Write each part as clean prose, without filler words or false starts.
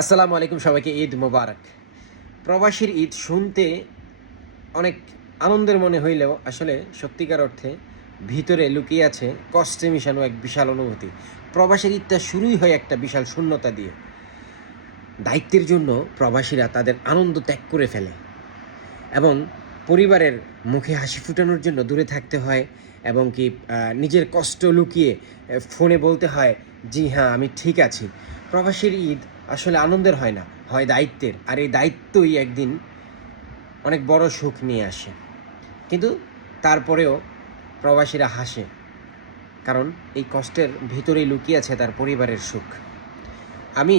আসসালামু আলাইকুম, সবাইকে ঈদ মোবারক। প্রবাসীর ঈদ শুনতে অনেক আনন্দের মনে হইলেও আসলে সত্যিকার অর্থে ভিতরে লুকিয়ে আছে কষ্টে মিশানো এক বিশাল অনুভূতি। প্রবাসীর ঈদটা শুরুই হয় একটা বিশাল শূন্যতা দিয়ে। দায়িত্বের জন্য প্রবাসীরা তাদের আনন্দ ত্যাগ করে ফেলে এবং পরিবারের মুখে হাসি ফুটানোর জন্য দূরে থাকতে হয় এবং কি নিজের কষ্ট লুকিয়ে ফোনে বলতে হয়, জি হ্যাঁ আমি ঠিক আছি। প্রবাসীর ঈদ আসলে আনন্দের হয় না, হয় দায়িত্বের, আর এই দায়িত্বই একদিন অনেক বড় সুখ নিয়ে আসে। কিন্তু তারপরেও প্রবাসীরা হাসে, কারণ এই কষ্টের ভিতরেই লুকিয়ে আছে তার পরিবারের সুখ। আমি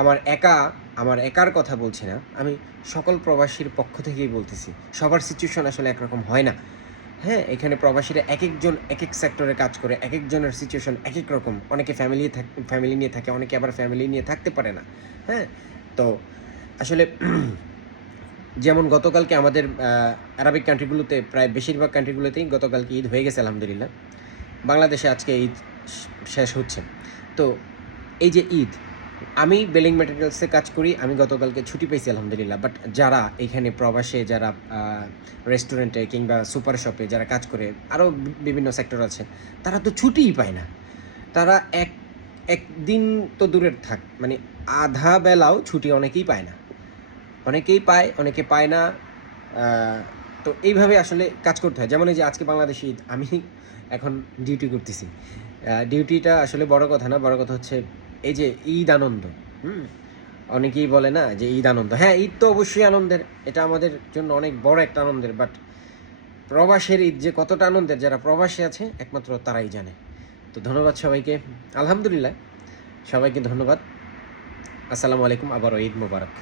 আমার একার কথা বলছি না, আমি সকল প্রবাসীর পক্ষ থেকেই বলতেছি। সবার সিচুয়েশন আসলে একরকম হয় না। হ্যাঁ, এখানে প্রবাসীরা একেকজন একেক সেক্টরে কাজ করে, একেকজনের সিচুয়েশন একেক রকম। অনেকে ফ্যামিলি নিয়ে থাকে, অনেকে আবার ফ্যামিলি নিয়ে থাকতে পারে না। হ্যাঁ, তো আসলে যেমন গতকালকে আমাদের আরবিক কান্ট্রিগুলোতে, প্রায় বেশিরভাগ কান্ট্রিগুলোতেই গতকালকে ঈদ হয়ে গেছে আলহামদুলিল্লাহ। বাংলাদেশে আজকে ঈদ শেষ হচ্ছে। তো এই যে ঈদ, আমি বিল্ডিং ম্যাটেরিয়ালসে কাজ করি, আমি গতকালকে ছুটি পেয়েছি আলহামদুলিল্লাহ। বাট যারা এখানে প্রবাসে, যারা রেস্টুরেন্টে কিংবা সুপার শপে যারা কাজ করে, আরও বিভিন্ন সেক্টর আছে, তারা তো ছুটিই পায় না। তারা একদিন তো দূরের থাক, মানে আধা বেলাও ছুটি অনেকেই পায় না। অনেকেই পায়, অনেকে পায় না। তো এইভাবে আসলে কাজ করতে হয়। যেমন এই যে আজকে বাংলাদেশে ঈদ, আমি এখন ডিউটি করতেছি। ডিউটিটা আসলে বড় কথা না, বড় কথা হচ্ছে এই যে ঈদ আনন্দ। অনেকেই বলে না যে ঈদ আনন্দ। হ্যাঁ, ঈদ তো অবশ্যই আনন্দের, এটা আমাদের জন্য অনেক বড় একটা আনন্দের। বাট প্রবাসের ঈদ যে কতটা আনন্দের, যারা প্রবাসে আছে একমাত্র তারাই জানে। তো ধন্যবাদ সবাইকে। আলহামদুলিল্লাহ, সবাইকে ধন্যবাদ। আসসালামু আলাইকুম, আবারও ঈদ মোবারক।